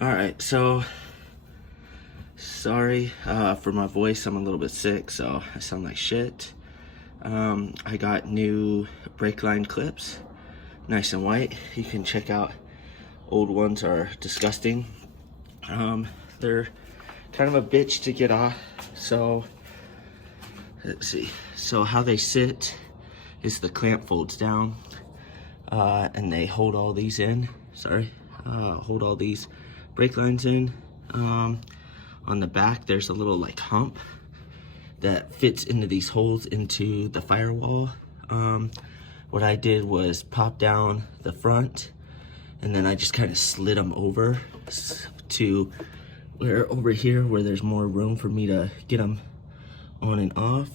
All right, so sorry for my voice. I'm a little bit sick, so I sound like shit. I got new brake line clips, nice and white. You can check out old ones are disgusting. They're kind of a bitch to get off. So let's see. So how they sit is the clamp folds down, and they hold all these in. Hold all these brake lines in. On the back, there's a little like hump that fits into these holes into the firewall. What I did was pop down the front, and then I just kind of slid them over to where over here where there's more room for me to get them on and off.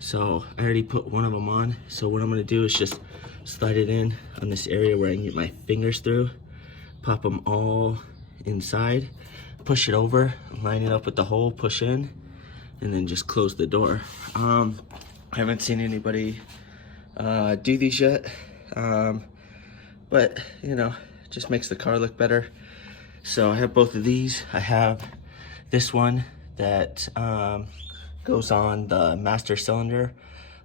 So I already put one of them on. So what I'm gonna do is just slide it in on this area where I can get my fingers through, pop them all inside, push it over, line it up with the hole, push in, and then just close the door. I haven't seen anybody do these yet, but you know, it just makes the car look better. So I have both of these. I have this one that goes on the master cylinder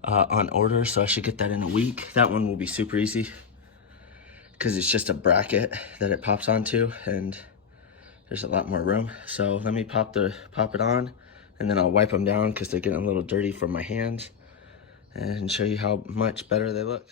on order, so I should get that in a week. That one will be super easy because it's just a bracket that it pops onto, and there's a lot more room. So let me pop it on, and then I'll wipe them down because they're getting a little dirty from my hands, and show you how much better they look.